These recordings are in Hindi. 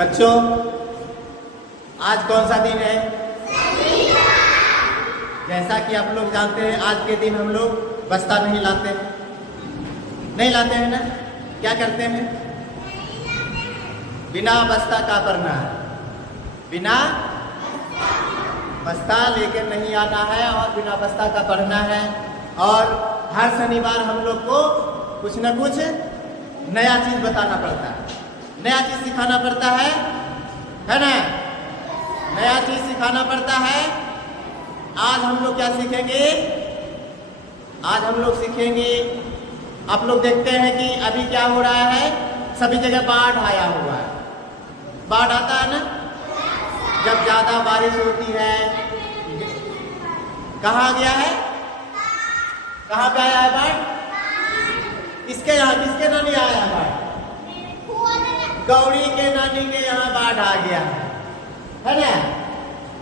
बच्चों, आज कौन सा दिन है? जैसा कि आप लोग जानते हैं, आज के दिन हम लोग बस्ता नहीं लाते हैं ना। क्या करते हैं? बिना बस्ता का पढ़ना है, बिना बस्ता लेकर नहीं आना है और बिना बस्ता का पढ़ना है। और हर शनिवार हम लोग को कुछ न कुछ नया चीज बताना पड़ता है, नया चीज सिखाना पड़ता है ना? नया चीज सिखाना पड़ता है। आज हम लोग क्या सीखेंगे? आज हम लोग सीखेंगे, आप लोग देखते हैं कि अभी क्या हो रहा है, सभी जगह बाढ़ आया हुआ है। बाढ़ आता है ना, जब ज्यादा बारिश होती है। कहाँ गया है? कहाँ पे आया है बाढ़? किसके यहाँ, किसके नानी आया है बाढ़? गौरी के नानी के यहाँ बाढ़ आ गया है ना?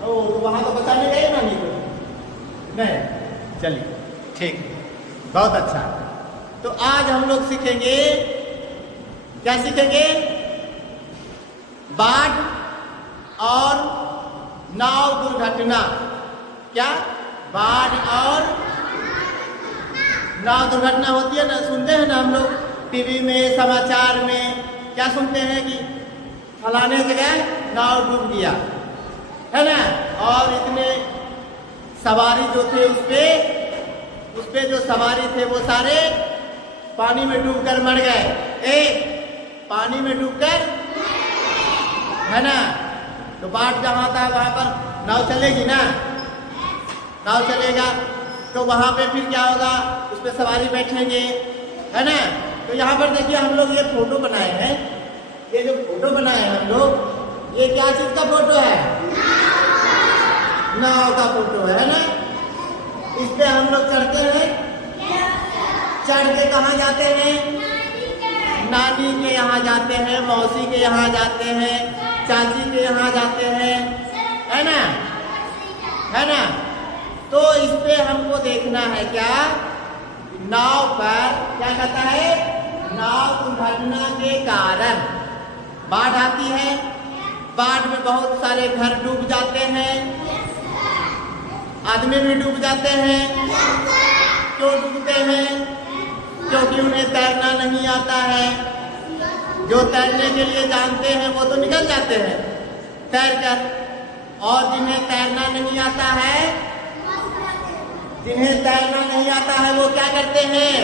तो वहां तो बचाने गए नानी को? नहीं, चलिए ठीक, बहुत अच्छा। तो आज हम लोग सीखेंगे, क्या सीखेंगे? बाढ़ और नाव दुर्घटना। क्या? बाढ़ और नाव दुर्घटना होती है ना, सुनते हैं ना हम लोग टीवी में, समाचार में। क्या सुनते हैं कि फलाने जगह नाव डूब गया, है ना? और इतने सवारी जो थे उस पे जो सवारी थे वो सारे पानी में डूबकर मर गए। पानी में डूबकर, है ना? तो बाढ़ जहाँ था वहां पर नाव चलेगी ना, नाव चलेगा तो वहां पे फिर क्या होगा, उस पे सवारी बैठेंगे, है ना? तो यहाँ पर देखिए हम लोग ये फोटो बनाए हैं, ये जो फोटो बनाए हैं हम लोग, ये क्या चीज का फोटो है? नाव का फोटो है ना? इस पे हम लोग चढ़ते हैं, चढ़ के कहाँ जाते हैं? नानी के यहाँ जाते हैं, मौसी के यहाँ जाते हैं, चाची के यहाँ जाते हैं, है ना? है ना? तो इस पे हमको देखना है क्या, नाव पर क्या कहता है, नाव दुर्घटना के कारण बाढ़ आती है। बाढ़ में बहुत सारे घर डूब जाते हैं, आदमी भी डूब जाते हैं। क्यों डूबते हैं? क्योंकि उन्हें तैरना नहीं आता है। जो तैरने के लिए जानते हैं वो तो निकल जाते हैं तैर कर, और जिन्हें तैरना नहीं आता है, जिन्हें तैरना नहीं आता है वो क्या करते हैं?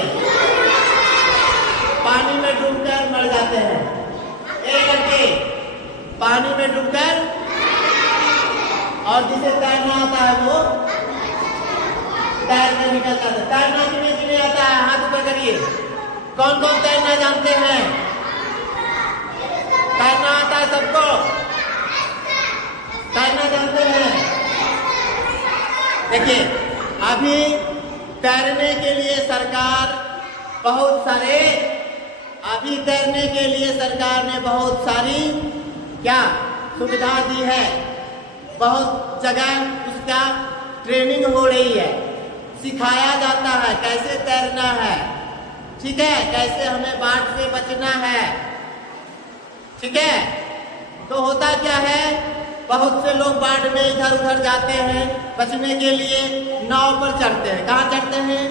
पानी में डूबकर मर जाते हैं। एक करके पानी में डूबकर, और जिसे तैरना आता है वो तैर कर निकल जाता है। तैरना किन्हें किन्हें आता है? हाथ ऊपर करिए। कौन कौन तैरना जानते हैं? तैरना आता है सबको? तैरना जानते हैं? देखिए, अभी तैरने के लिए सरकार बहुत सारे, अभी तैरने के लिए सरकार ने बहुत सारी क्या सुविधा दी है। बहुत जगह उसका ट्रेनिंग हो रही है, सिखाया जाता है कैसे तैरना है, ठीक है? कैसे हमें बाढ़ से बचना है, ठीक है? तो होता क्या है, बहुत से लोग बाढ़ में इधर उधर जाते हैं, बचने के लिए नाव पर चढ़ते हैं। कहाँ चढ़ते हैं?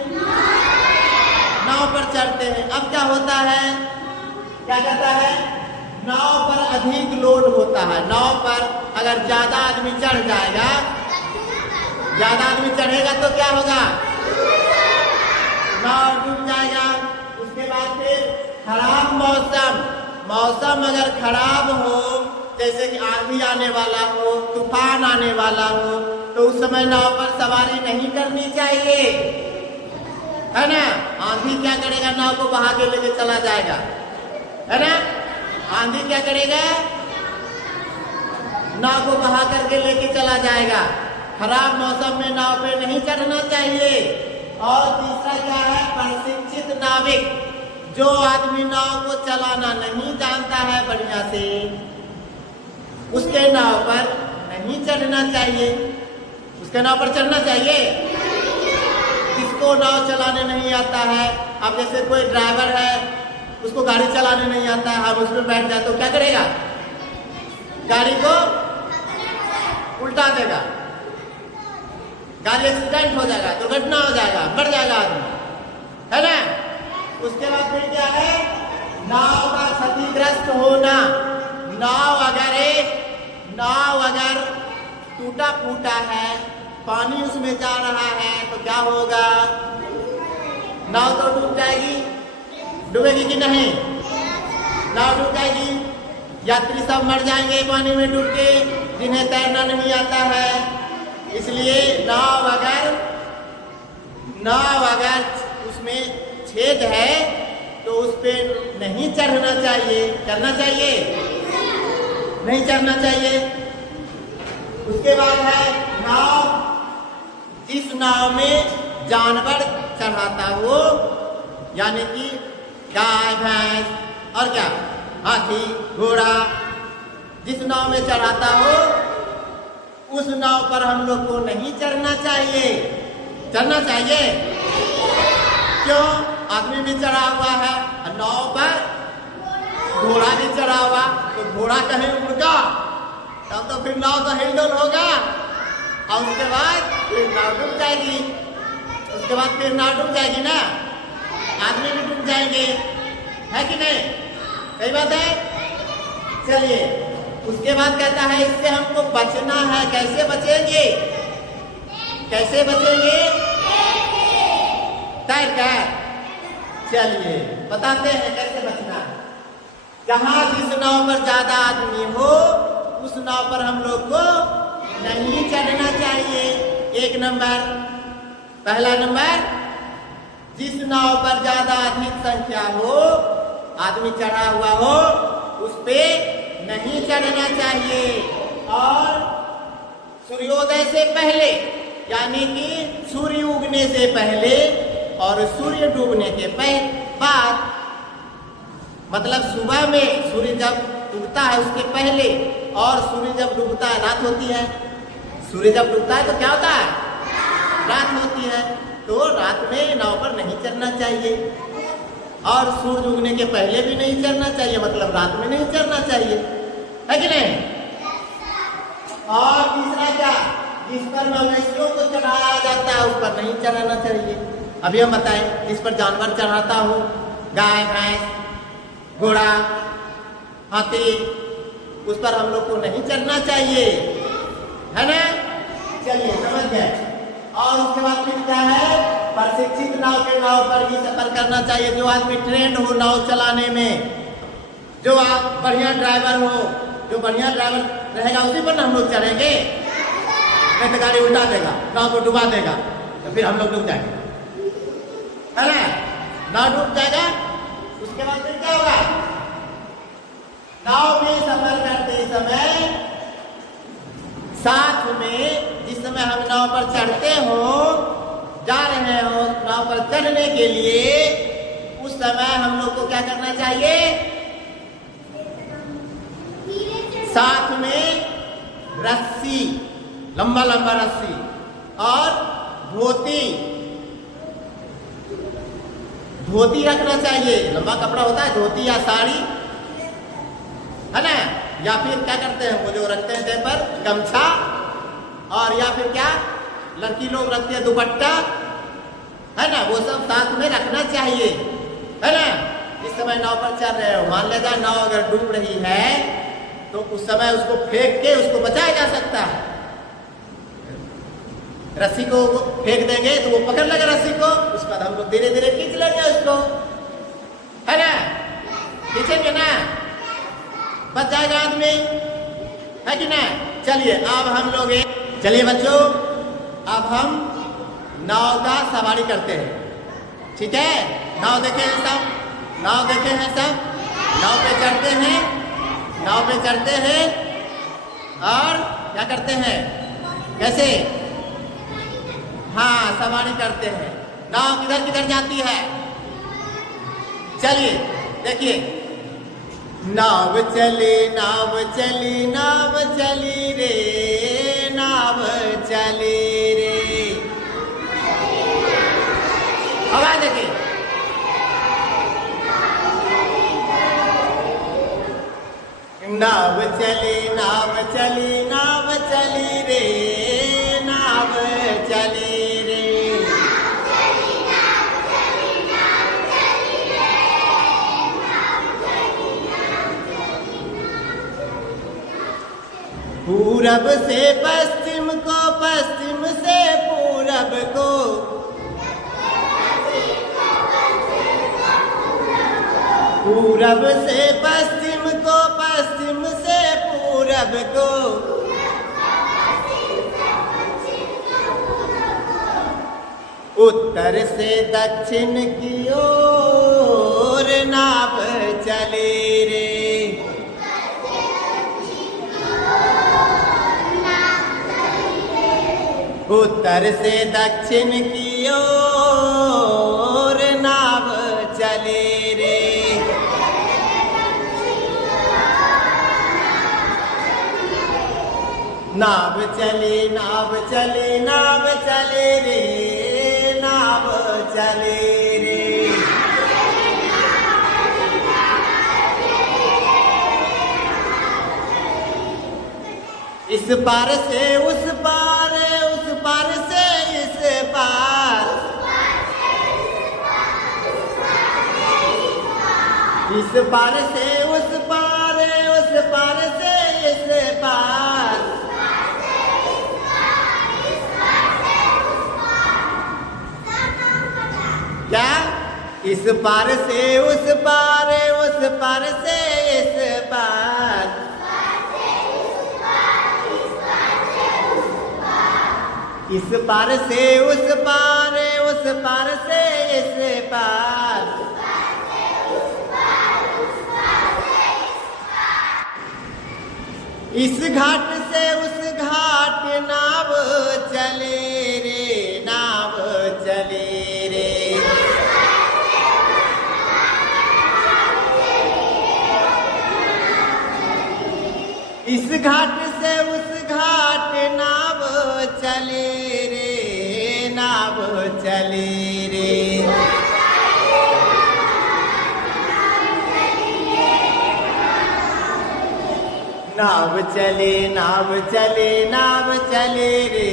नाव पर चढ़ते हैं। अब क्या होता है, क्या कहता है, नाव पर अधिक लोड होता है। नाव पर अगर ज्यादा आदमी चढ़ जाएगा, ज्यादा आदमी चढ़ेगा तो क्या होगा, नाव डूब जाएगा। उसके बाद फिर खराब मौसम अगर खराब हो, जैसे कि आंधी आने वाला हो, तूफान आने वाला हो, तो उस समय नाव पर सवारी नहीं करनी चाहिए, है ना? आंधी क्या करेगा, नाव को बहा के लेके चला जाएगा, है ना? आंधी क्या करेगा, नाव को बहा करके लेके चला जाएगा। खराब मौसम में नाव पे नहीं चढ़ना चाहिए। और तीसरा क्या है, प्रशिक्षित नाविक, जो आदमी नाव को चलाना नहीं जानता है बढ़िया से, उसके नाव पर नहीं चढ़ना चाहिए। उसके नाव पर चढ़ना चाहिए? किसको नाव चलाने नहीं आता है, अब जैसे कोई ड्राइवर है, उसको गाड़ी चलाने नहीं आता है, अब उसमें बैठ जाए तो क्या करेगा, गाड़ी को उल्टा देगा, गाड़ी एक्सीडेंट हो जाएगा, दुर्घटना हो जाएगा, मर जाएगा आदमी, है ना। उसके बाद फिर क्या है, नाव का क्षतिग्रस्त होना। नाव अगर टूटा फूटा है, पानी उसमें जा रहा है तो क्या होगा, नाव तो डूब जाएगी, डूबेगी कि नहीं, नाव डूब जाएगी, यात्री सब मर जाएंगे पानी में डूब के, जिन्हें तैरना नहीं आता है। इसलिए नाव अगर उसमें छेद है तो उस पे नहीं चढ़ना चाहिए, चढ़ना चाहिए, नहीं चढ़ना चाहिए। उसके बाद है नाव, जिस नाव में जानवर चढ़ाता हो, यानी कि गाय भैंस और क्या, हाथी घोड़ा, जिस नाव में चढ़ाता हो उस नाव पर हम लोग को नहीं चढ़ना चाहिए। चढ़ना चाहिए क्यों, आदमी भी चढ़ा हुआ है, नाव पर घोड़ा भी चढ़ा हुआ, तो घोड़ा कहीं उड़गा तब तो फिर नाव तो हिलडुल होगा, और उसके बाद फिर नाव डूब जाएगी, उसके बाद फिर नाव डूब जाएगी ना, आदमी भी डूब जाएंगे, है कि नहीं, सही बात है। चलिए उसके बाद कहता है इससे हमको बचना है, कैसे बचेंगे, कैसे बचेंगे, तैर कर। चलिए बताते हैं कैसे बचना है। जहां जिस नाव पर ज्यादा आदमी हो उस नाव पर हम लोग को नहीं चढ़ना चाहिए, एक नंबर। पहला नंबर, जिस नाव पर ज्यादा अधिक संख्या हो, आदमी चढ़ा हुआ हो, उस पे नहीं चढ़ना चाहिए। और सूर्योदय से पहले, यानी कि सूर्य उगने से पहले और सूर्य डूबने के बाद, मतलब सुबह में सूर्य जब उगता है उसके पहले, और सूर्य जब डूबता है रात होती है। सूर्य जब डूबता है तो क्या होता है, रात होती है, तो रात में नाव पर नहीं चढ़ना चाहिए। और सूर्य उगने के पहले भी नहीं चढ़ना चाहिए, मतलब रात में नहीं चढ़ना चाहिए, है कि नहीं। और तीसरा क्या, जिस पर मवेशियों को चढ़ाया जाता है उस पर नहीं चढ़ाना चाहिए। अभी हम बताएं, जिस पर जानवर चढ़ाता हो, गाय भैंस घोड़ा हाथी, उस पर हम लोग को नहीं चढ़ना चाहिए, है ना। चलिए समझ गए। और उसके बाद फिर क्या है, प्रशिक्षित नाव पर ही सफर करना चाहिए। जो आदमी ट्रेंड हो नाव चलाने में, जो आप बढ़िया ड्राइवर हो, जो बढ़िया ड्राइवर रहेगा उसी पर ना हम लोग चढ़ेंगे, नहीं तो गाड़ी उल्टा देगा, नाव को डुबा देगा, तो फिर हम लोग डूब जाएंगे, है ना। नाव डूब जाएगा, उसके बाद फिर क्या होगा, नाव में सफर करते समय साथ में, जिस समय हम नाव पर चढ़ते हो, जा रहे हो नाव पर चढ़ने के लिए, उस समय हम लोग को क्या करना चाहिए, साथ में रस्सी, लंबा लंबा रस्सी और धोती रखना चाहिए। लंबा कपड़ा होता है धोती या साड़ी, है ना, या फिर क्या करते हैं वो जो रखते हैं देह पर गमछा, और या फिर क्या लड़की लोग रखते हैं दुपट्टा, है ना, वो सब साथ में रखना चाहिए, है ना। इस समय नाव पर चल रहे हो, मान लीजिए नाव अगर डूब रही है तो उस समय उसको फेंक के उसको बचाया जा सकता है। रस्सी को फेंक देंगे तो वो पकड़ लेगा रस्सी को, उसके बाद हम लोग धीरे धीरे खींच लेंगे उसको, है ना, खींचेंगे ना, बच जाएगा आदमी, है कि ना। चलिए अब हम लोग चलिए बच्चों, अब हम नाव का सवारी करते हैं, ठीक है। नाव देखे हैं सब, नाव देखे हैं सब, नाव पे चढ़ते हैं, नाव पे चढ़ते हैं और क्या करते हैं, कैसे, हाँ सवारी करते हैं। नाव किधर किधर जाती है, चलिए देखिए, नाव चली नाव चली नाव चली रे, नाव चली रे, आवाज देखिए, नाव चली नाव चली नाव चली रे, नाव चली रे। पूरब से पश्चिम को, पश्चिम से पूरब को, पूरब से पश्चिम को, पश्चिम से पूरब को, उत्तर से दक्षिण की ओर नाव चली रे। उत्तर से दक्षिण की ओर नाव चली रे। नाव चली नाव चली नाव चली रे, नाव चली रे। इस पार से उस पार, उस पार से इस पार, इस पार से उस पार, उस पार से इस पार। क्या? इस पार से उस पार, उस पार से इस पार। इस पार से उस पार, उस पार से इस पार। इस घाट से उस घाट नाव चले रे, नाव चले रे। इस घाट से उस घाट नाव चले रे, नाव चले रे। नाव चले नाव चले नाव चले रे,